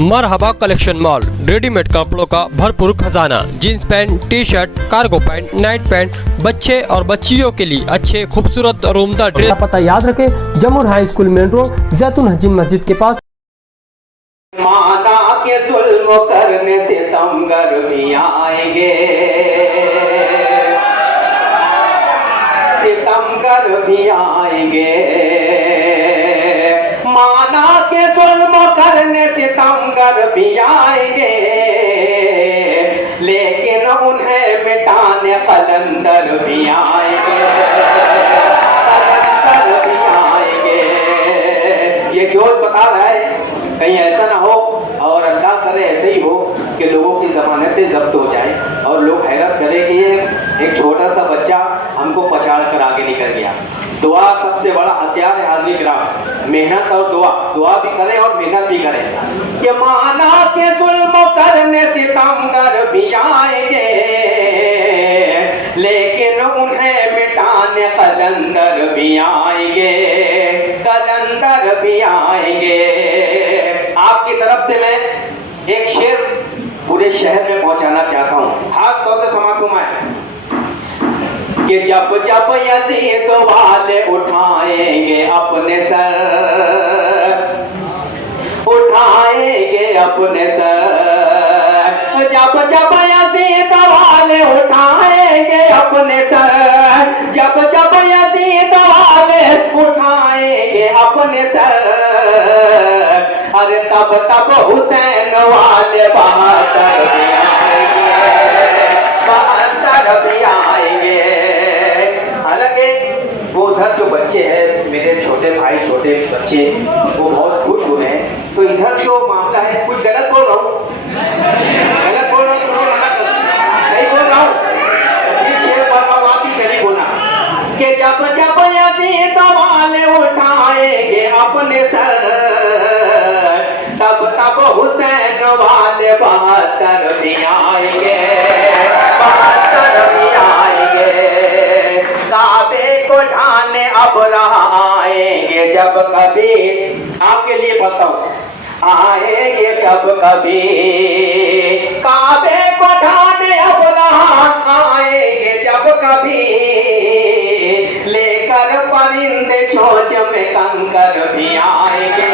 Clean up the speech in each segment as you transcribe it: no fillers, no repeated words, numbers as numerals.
मरहबा collection mall, readymade कपड़ों का भरपूर खजाना। Jeans pant, T shirt, cargo pant, night pant, बच्चे और बच्चियों के लिए अच्छे खूबसूरत और उम्दा ड्रेस। पता याद रखे, जमुर हाई स्कूल मेन रोड, जैतून हजीन मस्जिद के पास। माना के जुल्म करने से तमगर भी आएंगे, सितमगर भी आएंगे। माना के जुल्म करने से तमगर भी आएंगे, लेकिन उन्हें मिटाने कलंदर भी आएंगे, कलंदर भी आएंगे। ये जोश बता रहा है, कहीं ऐसा ना हो और अल्लाह करे ऐसे ही हो कि लोगों की जमानतें जब्त हो जाए और लोग हैरत करें कि ये एक छोटा सा बच्चा हमको पछाड़ कर आगे निकल गया। दुआ सबसे बड़ा हथियार है हाजिर किराम। मेहनत और दुआ भी करें और मेहनत भी करें। कि माना के जुल्म करने से तमगर भी आएंगे, लेकिन उन्हें मिटाने कलंदर भी आएंगे, कलंदर भी आएंगे। आपकी तरफ से मैं एक शेर पूरे शहर में पहुंचाना चाहता हूं, खास तौर से समाकुम है कि जब जब यजीद वाले उठाएंगे अपने सर, उठाएंगे अपने सर, जब जब यजीद वाले उठाएंगे अपने सर, जब जब यजीद वाले उठाएंगे अपने सर, अरे तब तब हुसैन वाले बहादुर भी आएंगे, बहादुर भी आएंगे। हालांकि वो उधर जो बच्चे हैं, मेरे छोटे भाई छोटे बच्चे, वो बहुत खुश हो रहे हैं। तो इधर जो मामला है, कुछ गलत बोल रहा हूँ, गलत बोल रहा हूँ, सही बोल रहा हूँ, शेर पढ़ रहा हूँ, आप भी शरीक होना। कि जब जब यजीद वाले उठाएंगे अपने सर, तब तब हुसैन वाले बहादुर भी आएंगे, बहादुर भी आएंगे। काबे को ढाने अब आएंगे जब कभी, आपके लिए बताऊं, आएंगे जब कभी काबे को ढाने अब आएंगे जब कभी, लेकर परिंदे चोंच में कंकर भी आएंगे,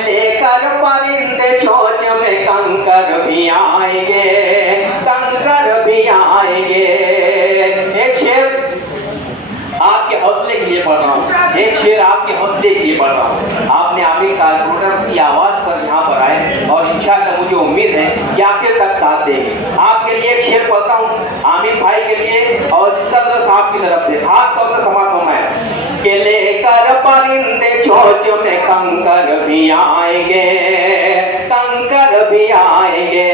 लेकर परिंदे चोंच में कंकर भी आएंगे, कंकर भी आएंगे। एक शेर आपके हौसले के लिए पढ़ रहा हूँ, एक शेर आपके हौसले के लिए पढ़ रहा हूँ। आपने आमिर कारपोरेटर की आवाज पर यहाँ पर आए और इंशाअल्लाह मुझे उम्मीद है कि आखिर तक साथ देंगे। आपके लिए एक शेर पढ़ता हूँ, आमिर भाई के लिए और सदर साहब की तरफ से, खास तौर से समागम है कि लेकर परिंदे चोंच में कंकर भी आएंगे, कंकर भी आएंगे।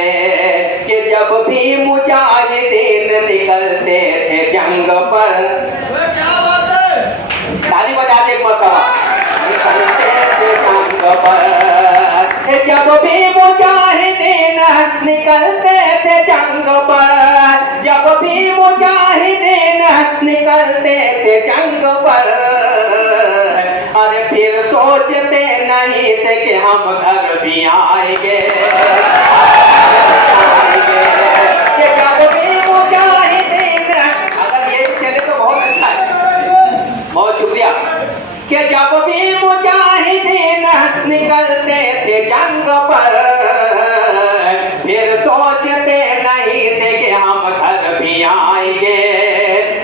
कि जब भी मुजाहिदीन निकलते थे जंग पर, ताली बजा दे एक मरतबा, निकलते थे जंग पर, जब भी मुजाहिदीन निकलते थे जंग पर, जब भी मुजाहिदीन निकलते थे जंग पर, अरे फिर सोचते नहीं थे कि हम घर भी आएंगे, कि जब भी मुजाहिदीन, अगर ये चले तो बहुत अच्छा है, बहुत शुक्रिया। कि जब भी मुजाहिदीन निकलते थे जंग पर, फिर सोचते नहीं थे कि हम घर भी आएंगे,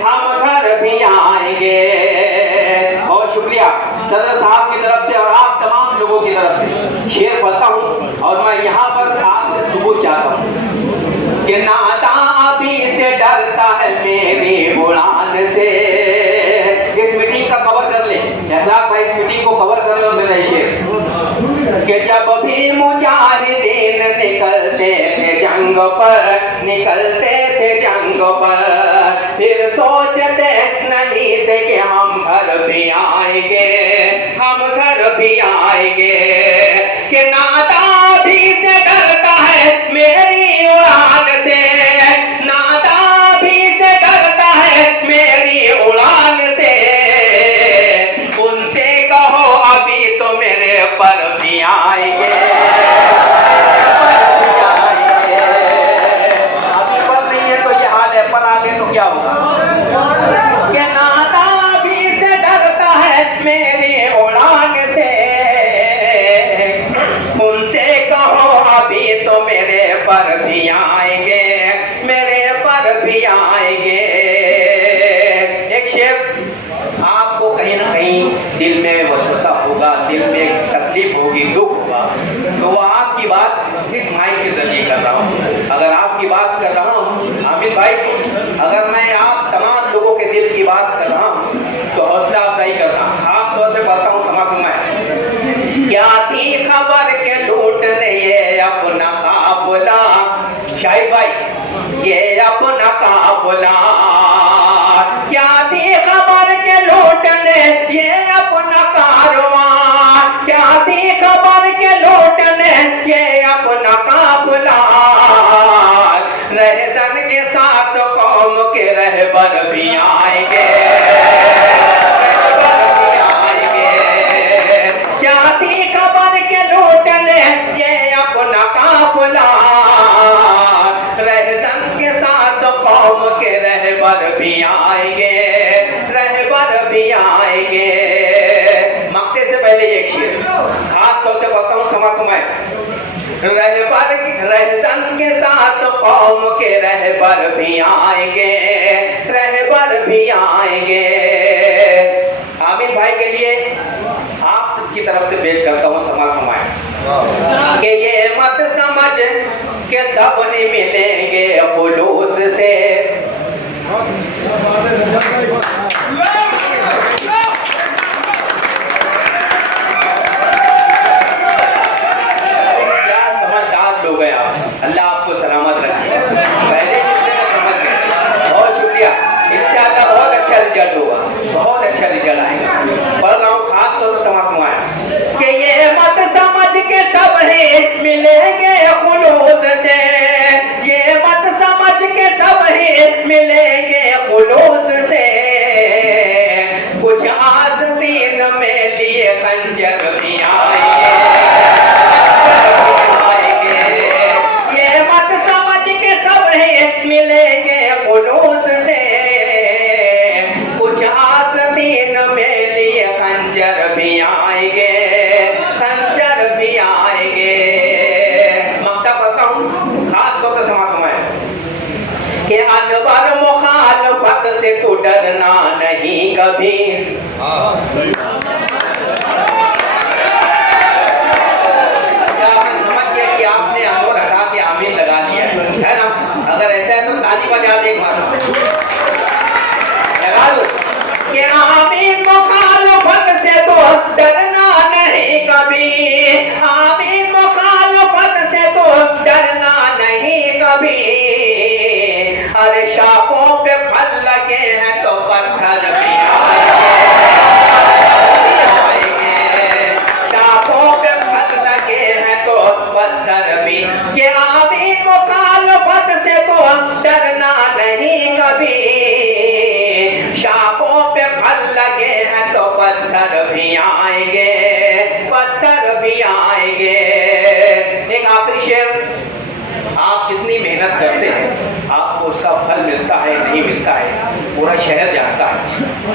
हम घर भी आएंगे। बहुत शुक्रिया सदर साहब की तरफ से और आप तमाम लोगों की तरफ से। शेर पढ़ता हूँ और मैं यहाँ पर आपसे सबूत चाहता हूँ कि नाता अभी से डरता है मेरी उड़ान से। इस मीटिंग का कवर कर ले, एहसास भाई, इस मीटिंग को कवर कर ले और मेरा शेर। कि जब भी मुजाहिदीन निकलते थे जंग पर, निकलते थे जंग पर, फिर सोचते नहीं थे कि हम घर भी आएंगे, हम घर भी आएंगे। कि नाता भी से डरता है मेरी उड़ान से, नाता भी से डरता है क्या होगा? कि नादा भी से डरता है मेरी उड़ान से, उनसे कहो अभी तो मेरे पर भी आएंगे, मेरे पर भी आएंगे। एक शेर आपको कहीं ना कहीं दिल में वसवसा होगा, दिल में तकलीफ होगी, दुख होगा, तो वो आपकी बात इस माइक के जरिए कर रहा हूँ। अगर आपकी बात कर रहा हूँ हामिद भाई, अगर मैं आप तमाम लोगों के दिल की बात कर रहा हूँ तो हौसला अफजाई कर रहा हूँ। खास तौर से बताता हूँ समाज में क्या थी खबर के लूटने ये अपना काबुला, शाहिद भाई ये अपना काबुला, क्या थी खबर के लूटने ये अपना कारवां, क्या थी खबर के लूटने ये अपना काबुला, रहजन के साथ कौम के रहबर भी आएंगे, रहबर भी आएंगे। क्या थी खबर के लूटने ये अपना काबुला, रहजन के साथ कौम के रहबर भी आएंगे, रहबर भी आएंगे। मक्ते से पहले एक शेर खास तौर से बताऊं समाज को मैं, रहबर रहजन के साथ कौम के रहबर भी आएंगे, रहबर भी आएंगे। आमिर भाई के लिए आपकी तरफ से पेश करता हूँ समाज कमाए कि ये मत समझ के सब नहीं मिलेंगे पुलूस से, अल्लाह आपको सलामत रखे। पहले समझ गए, बहुत शुक्रिया। इंशाअल्लाह बहुत अच्छा रिजल्ट होगा, बहुत अच्छा रिजल्ट आएगा। पढ़ रहा हूँ खास तौर से समाज में आया कि ये मत समझ के सब ही मिलेंगे खुलूस से, ये मत समझ के सब ही मिलेंगे खुलूस से, कुछ आस्तीन में लिए खंजर भी आएंगे, मिलेंगे खुलूस से, कुछ आस्तीन में लिए खंजर भी आएंगे, खंजर भी आएंगे। मक्ता बताऊं खास तौर पर समाज में कि अनवर मुखालफत से तो डरना नहीं कभी, बजा दे कि आमीन मुखालफत से तो डरना नहीं कभी, आमीन मुखालफत से तो डरना नहीं कभी, अरे शाखों पे फल लगे हैं तो पत्थर भी आएंगे, शाखों पे फल लगे हैं तो पत्थर भी, कि आमीन मुखालफत से तो डरना नहीं कभी, शाखों पे फल लगे हैं तो पत्थर भी आएंगे, पत्थर भी आएंगे। एक आखिरी शेर, आप जितनी मेहनत करते हैं आपको उसका फल मिलता है नहीं मिलता है पूरा शहर जानता है।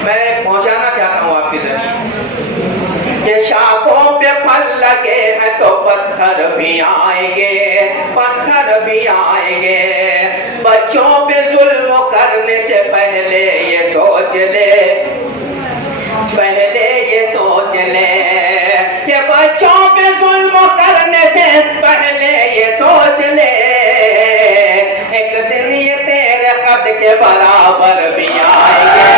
मैं पहुंचाना चाहता हूं आपके जरिए कि शाखों पे फल लगे हैं तो पत्थर भी आएंगे, पत्थर भी आएंगे। बच्चों पे जुल्म करने से पहले ये सोच ले, पहले ये सोच ले कि बच्चों पे जुल्म करने से पहले ये सोच ले, एक दिन ये तेरे कद के बराबर भी आएंगे,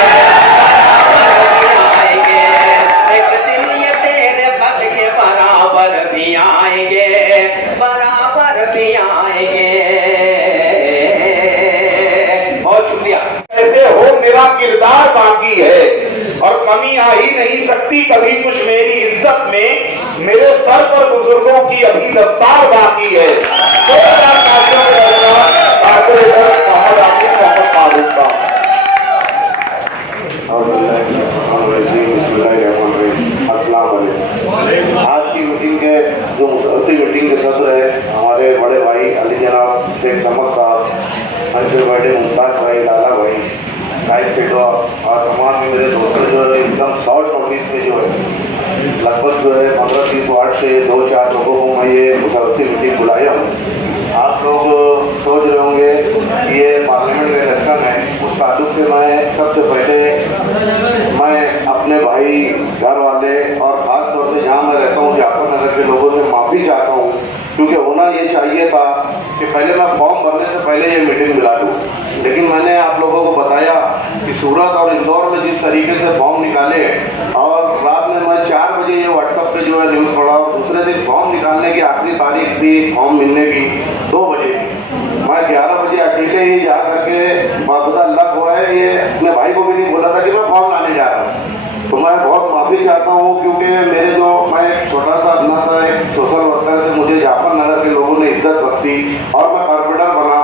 एक दिन ये तेरे कद के बराबर भी आएंगे, बराबर भी आएंगे। बहुत शुक्रिया। ऐसे हो मेरा किरदार बाकी है और कमी आ ही नहीं सकती कभी कुछ मेरी इज्जत में, मेरे सर पर बुजुर्गों की अभी दस्तार बाकी है। आज की मीटिंग के जो मुख्य मीटिंग के सत्र है हमारे बड़े भाई अली जनाब शेख समद साहब, मुमताज भाई, लाला भाई, ताल्लुक से मैं सबसे पहले मैं अपने भाई, घर वाले और ख़ास तौर से जहाँ मैं रहता हूँ जाफर नगर के लोगों से माफ़ी चाहता हूँ, क्योंकि होना ये चाहिए था कि पहले मैं फॉर्म भरने से पहले ये मीटिंग बुला लूँ। लेकिन मैंने आप लोगों को बताया कि सूरत और इंदौर में जिस तरीके से फॉर्म निकाले, और रात में मैं 4 बजे ये व्हाट्सएप पे जो है न्यूज़ पढ़ा, और दूसरे दिन फॉर्म निकालने की आखिरी तारीख थी फॉर्म मिलने की 2 बजे। मैं 11 बजे अकेले ही जा करके बाबा लग हुआ है, ये अपने भाई को भी नहीं बोला था कि मैं फॉर्म लाने जा रहा हूँ। तो मैं बहुत माफ़ी चाहता हूँ, क्योंकि मेरे जो मैं एक छोटा सा अपना सा एक सोशल वर्कर से मुझे जाफर नगर के लोगों ने इज्जत बख्शी और मैं कॉर्पोरेटर बना,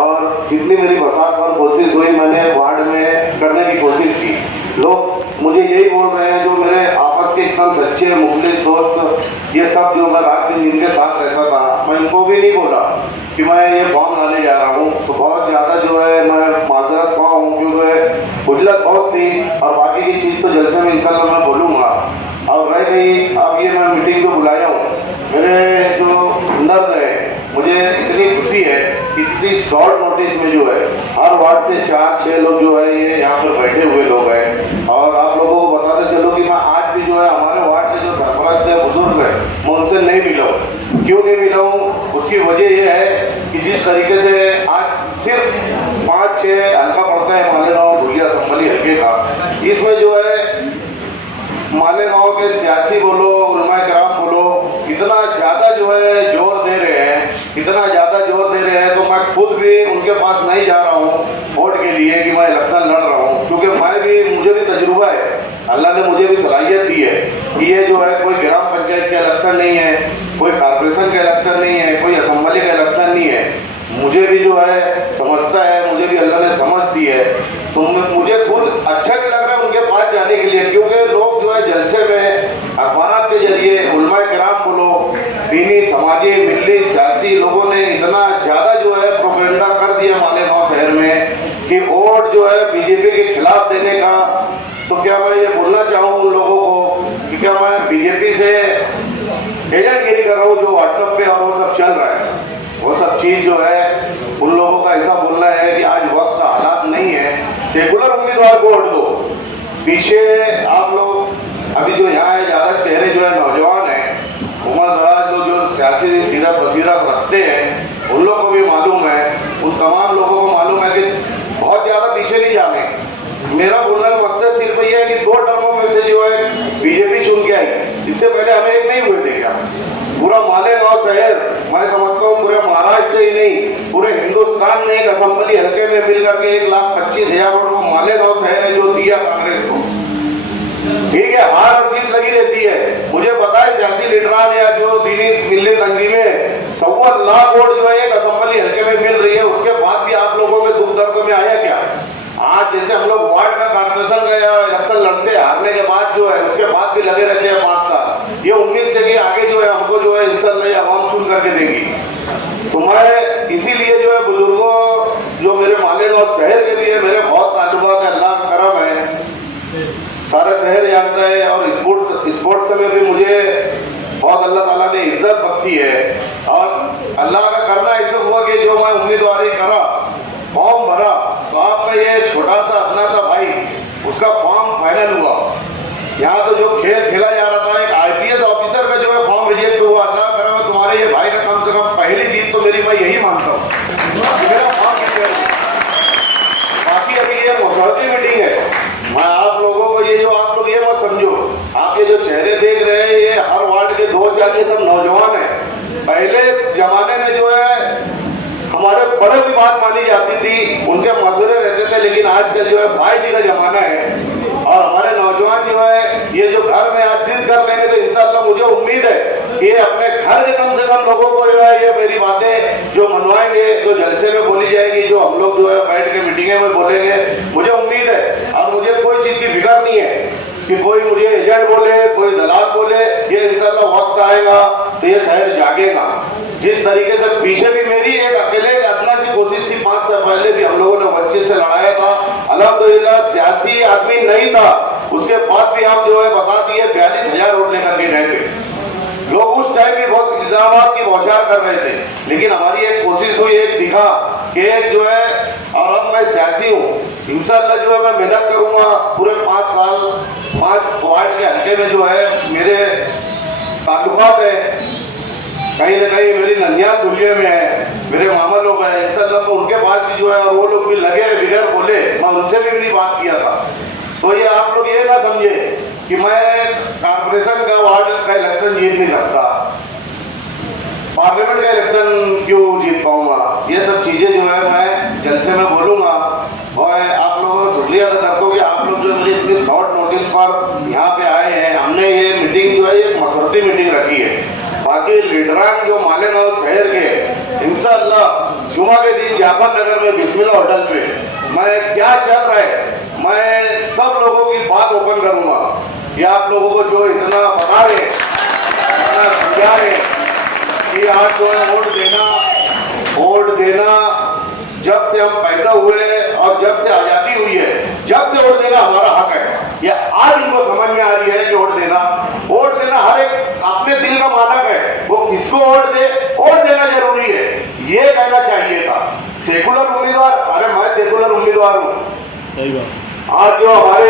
और जितनी मेरी बसात पर कोशिश हुई मैंने वार्ड में करने की कोशिश की। लोग मुझे यही बोल रहे हैं, जो मेरे आपस के एकदम सच्चे मुखलिस दोस्त, ये सब जो मैं रात दिन जिनके साथ रहता था, मैं इनको भी नहीं बोला कि मैं ये फॉर्म लाने जा रहा हूँ। तो बहुत ज़्यादा जो है मैं माजरत पाऊँ हूँ, क्योंकि उजलत बहुत थी, और बाकी की चीज़ तो जलसे में इंशाल्लाह मैं बोलूँगा। और रह गई अब ये मैं मीटिंग जो बुलाया हूँ, मेरे जो हमदर्द है, मुझे इतनी खुशी है, इतनी शॉर्ट नोटिस में जो है हर वार्ड से 4-6 लोग जो है ये यहाँ पर बैठे हुए लोग हैं। और आप लोगों को बताते चलो कि मैं आज भी जो है हमारे वार्ड के जो सरपंच है, बुजुर्ग है, मैं उनसे नहीं मिला हूँ। क्यों नहीं मिला हूँ? उसकी वजह यह है कि जिस तरीके से आज सिर्फ 5-6 हल्का पड़ता है मालेगांव भुलिया संभली हल्के का, इसमें जो है मालेगांव के सियासी बोलो, उलमा कराम बोलो, इतना ज़्यादा जो है जोर दे रहे हैं, इतना ज़्यादा जोर दे रहे हैं, तो मैं खुद भी उनके पास नहीं जा रहा हूँ वोट के लिए कि मैं इलेक्शन लड़ रहा हूँ, क्योंकि मुझे भी तजुर्बा है, अल्लाह ने मुझे भी सलाहियत दी है कि ये जो है कोई ग्राम पंचायत का इलेक्शन नहीं है, कोई कॉर्पोरेशन का इलेक्शन नहीं है, कोई असम्बली का इलेक्शन नहीं है। मुझे भी जो है समझता है, मुझे भी अल्लाह ने समझ दी है, तो मुझे खुद अच्छा नहीं लग रहा है उनके पास जाने के लिए, क्योंकि लोग जो है जलसे में अखबार के जरिए उलमा कराम बोलो, दीनी समाजी मिली सियासी लोगों ने इतना ज़्यादा जो है प्रोपेगेंडा कर दिया मालेगांव शहर में कि वोट जो है बीजेपी के खिलाफ देने का। तो क्या मैं ये बोलना चाहूँ उन लोगों को कि क्या मैं बीजेपी से एजेंटगिरी कर रहा हूँ जो व्हाट्सएप पे और वो सब चल रहा है, वो सब चीज़ जो है उन लोगों का ऐसा बोलना है कि आज वक्त का हालात नहीं है, सेकुलर उम्मीदवार को वोट दो। पीछे आप लोग अभी जो यहाँ है ज़्यादा चेहरे जो है नौजवान हैं, उम्र दराज लोग जो सियासी सीरत बसीरत रखते हैं, उन लोगों को भी मालूम है, उन तमाम लोगों को मालूम है कि बहुत ज़्यादा पीछे नहीं जाने। मेरा बोलने का मकसद सिर्फ ये है कि 2 टर्मों में से जो है बीजेपी चुन के आई, इससे पहले हमें एक नहीं हुए थे क्या? पूरा मालेगांव शहर, मैं समझता हूँ पूरे महाराष्ट्र ही नहीं, पूरे हिंदुस्तान में एक असेंबली हल्के में मिल करके 1,25,000 वोट वो मालेगांव शहर है जो दिया कांग्रेस को। ठीक है, हार और जीत लगी रहती है। मुझे पता है सियासी लीडरान या जो दीनी मिल्ली तंजीमें 1.25 लाख वोट जो है एक असेंबली हल्के में मिल रही है, उसके बाद भी आप लोगों के दुख दर्द में आया क्या? आज जैसे हम लोग वार्ड का कॉर्पोरेशन का या इलेक्शन लड़ते हैं, हारने के बाद जो है उसके बाद भी लगे रहते हैं 5 साल, ये उम्मीद से कि आगे जो है हमको जो है इंशाल्लाह आवाम चुन करके देगी। तो मैं इसीलिए जो है बुजुर्गों जो मेरे मालेगांव शहर के भी है, मेरे बहुत ताल्लुकात है, अल्लाह का करम है, सारा शहर जानता है, और स्पोर्ट्स में भी मुझे बहुत अल्लाह ताला ने इज्जत बख्शी है। और अल्लाह का करना ऐसा हुआ कि जो मैं उम्मीदवारी करा, फॉर्म भरा, तो आपका ये छोटा सा अपना सा भाई, उसका फॉर्म फाइनल हुआ। यहाँ तो जो खेल खेला जा रहा था, एक IPS ऑफिसर का जो है फॉर्म रिजेक्ट हुआ। अल्लाह करम है तुम्हारे ये भाई का कम से कम पहली जीत तो मेरी मैं यही मानता हूँ, मेरा फॉर्म बाकी अभी ये मसौती मीटिंग है। मैं आप लोगों को ये जो आप लोग ये मत समझो, आप ये जो चेहरे देख रहे हैं ये हर वार्ड के 2-4 सब नौजवान हैं। पहले जमाने में जो है हमारे बड़े की बात मानी जाती थी, उनके मशवरे रहते थे, लेकिन आजकल जो है भाई जी का जमाना है, और हमारे नौजवान जो है ये जो घर में आज जिद कर लेंगे, तो इंशाल्लाह मुझे उम्मीद है कि ये अपने घर के कम से कम लोगों को जो है ये मेरी बातें जो मनवाएंगे, जो जलसे में बोली जाएगी, जो हम लोग जो है बैठ के मीटिंगे में बोलेंगे, मुझे उम्मीद है। और मुझे कोई चीज़ की फिक्र नहीं है कि कोई मुझे एजेंट बोले, कोई दलाल बोले, ये इंशाल्लाह वक्त आएगा तो ये शहर जागेगा। जिस तरीके से पीछे भी मेरी एक अकेले अपना सी कोशिश थी, 5 साल पहले भी हम लोगों ने 25 से लड़ाया था, अल्हम्दुलिल्लाह सियासी आदमी नहीं था, उसके बाद भी हम जो है बता दिए 42,000 वोट लेकर के गए थे। लोग उस टाइम भी बहुत इल्जाम की बौछार कर रहे थे, लेकिन हमारी एक कोशिश हुई, एक दिखा कि एक जो है, और अब मैं सियासी हूँ, इंशाल्लाह जो है मैं मेहनत करूँगा पूरे 5 साल 5 वार्ड के हल्के में जो है मेरे ताल्लुकात है, कहीं ना कहीं मेरी ननियाल दुनिया में है, मेरे मामा लोग हैं, इंशाल्लाह मैं उनके पास भी जो है और वो लोग भी लगे बिगैर बोले, मैं उनसे भी मेरी बात किया था। तो ये आप लोग ये ना समझे कि मैं कॉर्पोरेशन का वार्ड का इलेक्शन जीत नहीं सकता, पार्लियामेंट का इलेक्शन क्यों जीत पाऊंगा, ये सब चीज़ें जो है मैं जलसे में बोलूँगा। और आप लोगों का शुक्रिया अदा करता हूँ कि आप लोग जो है मेरी इतनी शॉर्ट नोटिस पर यहाँ पे आए हैं। हमने ये मीटिंग जो है एक मसरती मीटिंग रखी है, बाकी लीडरान जो मालेगांव शहर के इंशाअल्लाह जुमा के दिन जाफर नगर में बिस्मिल्लाह होटल पे मैं क्या चल रहा है मैं सब लोगों की बात ओपन करूँगा। ये आप लोगों को जो इतना बता रहे इतना समझा रहे कि आज जो है वोट देना जब से हम पैदा हुए और जब से आज़ादी हुई है, जब से वोट देना हमारा हक है। ये आज इनको समझ में आ रही है कि वोट देना हर एक अपने दिल का मानक है, वो किसको वोट देना जरूरी है, ये कहना चाहिए था। सेकुलर उम्मीदवार, अरे मैं सेकुलर उम्मीदवार हूँ। आज जो हमारे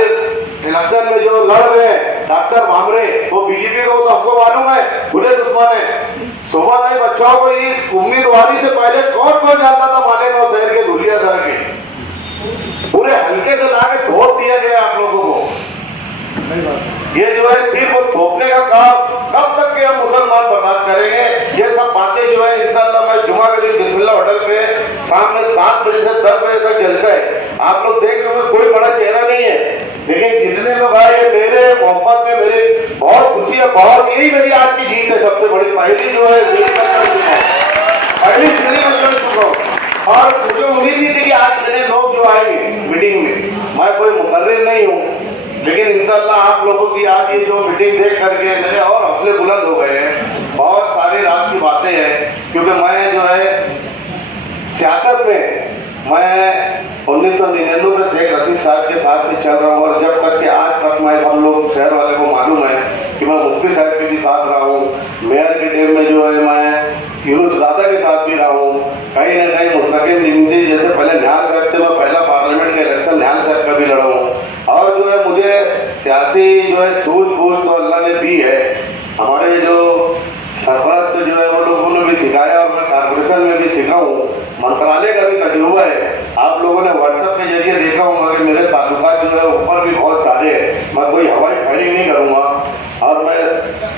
इलेक्शन में जो लड़ रहे हैं डॉक्टर भामरे, वो बीजेपी को तो हमको मालूम है खुले दुश्मन है। शोभा नाई बच्चों को इस उम्मीदवारी से पहले कौन जानता था मालेगांव शहर के धुलिया शहर के पूरे हल्के से लाके छोड़ दिया गया आप लोगों को। ये जो है सिर्फ थोपने का काम, कब तक के हम मुसलमान बर्दाश्त करेंगे। ये सब बातें जो है इंशाअल्लाह मैं जुमा के दिन बिस्मिल्लाह होटल पे शाम में 7 बजे से 10 बजे तक जलसा है। आप लोग देख रहे हो कोई बड़ा चेहरा नहीं है, लेकिन जितने लोग आए मेरे मोहब्बत में मेरे बहुत खुशी है, बहुत यही मेरी आज की जीत है सबसे बड़ी। पहली जो है पहली सीढ़ी में चल चुका हूँ और मुझे उम्मीद नहीं थी कि आज इतने लोग जो आएंगे मीटिंग में। मैं कोई मुकर्रिर नहीं हूँ, लेकिन इंशाअल्लाह आप लोगों की आज ये जो मीटिंग देख करके मेरे और हौसले बुलंद हो गए हैं। बहुत सारी राज की बातें हैं, क्योंकि मैं जो है सियासत में मैं 1999 में शेख रशीद साहब के साथ से चल रहा हूँ और जब तक कि आज तक मैं हम लोग शहर वाले को मालूम है कि मैं मुफ्ती साहब के भी साथ रहा हूँ। मेयर के टाइम में जो है मैं यूनुस दादा के साथ भी रहा हूँ। कहीं ना कहीं मुस्तकिल जिंदगी जैसे पहले न्याल साहब थे, मैं पहला पार्लियामेंट का इलेक्शन न्याल साहब का भी लड़ा हूँ। और जो है मुझे सियासी जो है सूझबूझ तो अल्लाह ने दी है। हमारे जो सरपरस्त जो है वो लोगों ने भी सिखाया और मैं कॉर्पोरेशन में भी सीखा हूँ, मंत्रालय का भी तजुर्बा है। आप लोगों ने व्हाट्सएप के जरिए देखा होगा कि मेरे ताल्लुकात जो है ऊपर भी बहुत सारे हैं। मैं कोई हवाई फायरिंग नहीं करूँगा और मैं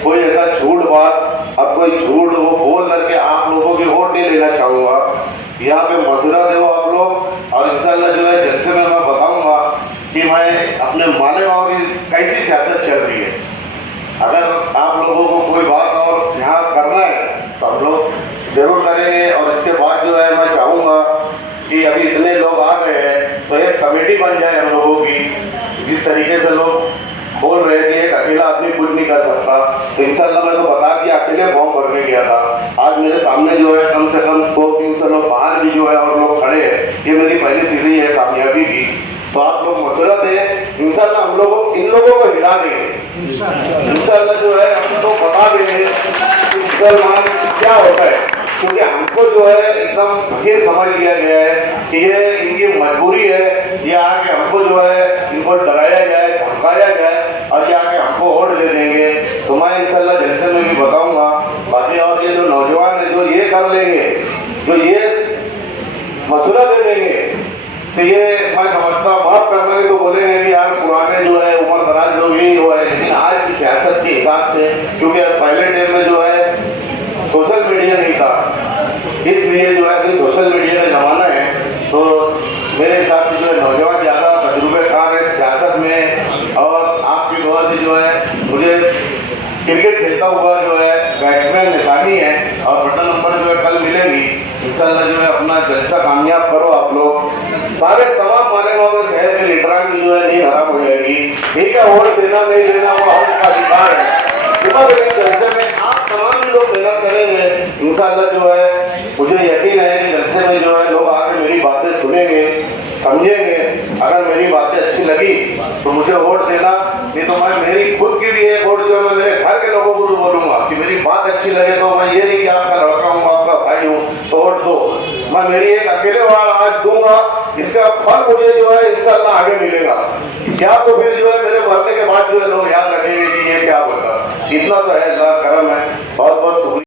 कोई ऐसा झूठ बात अब कोई झूठ वो बोल करके आप लोगों की वोट नहीं लेना चाहूँगा। यहाँ पे मशुरा दो आप लोग और इंशाअल्लाह जो है जलसे में मैं बताऊँगा कि मैं अपने मालेगांव की कैसी सियासत चल रही है। अगर आप लोगों को कोई बात और यहाँ करना है तो हम लोग जरूर करेंगे। और इसके बाद जो है मैं चाहूँगा कि अभी इतने लोग आ गए हैं तो एक कमेटी बन जाए हम लोगों की। जिस तरीके से लोग बोल रहे थे एक अकेला आदमी कुछ नहीं कर सकता, तो इंशाअल्लाह मैं तो बता दिया अकेले बॉम्ब भरने गया था। आज मेरे सामने जो है कम से कम 200-300 लोग बाहर भी जो है और लोग खड़े हैं। ये मेरी पहली सीढ़ी है कामयाबी की। तो आप लोग मशवरा दें, इंशाअल्लाह हम लोग इन लोगों को हिला देंगे। इंशाअल्लाह जो है हम तो बता देंगे कि मुसलमान क्या होता है, क्योंकि हमको जो है एकदम फकीर समझ लिया गया है कि ये इनकी मजबूरी है। ये आके हमको जो है इनको डराया जाए, धमकाया जाए और ये आके हमको वोट दे देंगे। तो मैं इंशाअल्लाह जलसे में भी बताऊँगा। बाकी और ये जो नौजवान है जो ये कर लेंगे, जो ये मशवरा दे देंगे, तो ये मैं समझता हूँ माफ करने तो बोलेंगे कि यार पुराने जो है उम्र दराज लोग यही हुआ है। लेकिन आज की सियासत के हिसाब से, क्योंकि पहले टाइम में जो है सोशल मीडिया नहीं था, इसलिए जो है कि सोशल मीडिया का ज़माना है, तो मेरे हिसाब से जो है नौजवान ज़्यादा तजुर्बेकार है सियासत में। और आपकी दौर से जो है मुझे क्रिकेट खेलता हुआ जो है बैट्समैन निशानी है और बटन नंबर जो है कल मिलेंगी। इंशाअल्लाह जो है अपना जलसा कामयाब करो आप लोग। सारे तमाम मालेगांव के शहर के लीडरान की जो है नींद हराम हो जाएगी। ठीक है, वोट देना नहीं देना वो आपका अधिकार है। जलसे में आप तमाम ही लोग मेहनत करेंगे इंशाअल्लाह जो है मुझे यकीन है कि जलसे में जो है लोग आके मेरी बातें सुनेंगे, समझेंगे। अगर मेरी बातें अच्छी लगी तो मुझे वोट देना, नहीं तो मैं मेरी खुद की भी एक वोट जो है मैं मेरे घर के लोगों को भी बोलूँगा कि मेरी बात अच्छी लगे। तो मैं ये नहीं कि आपका लड़का हूँ, आपका भाई हूँ तो वोट दो। मैं मेरी एक अकेले वाला आज दूंगा इसका फल मुझे जो है इंशाल्लाह आगे मिलेगा। क्या तो फिर जो है मेरे मरने के बाद जो है लोग याद रखेंगे कि ये क्या होता। इतना तो है, अल्लाह करम है। बहुत बहुत शुक्रिया।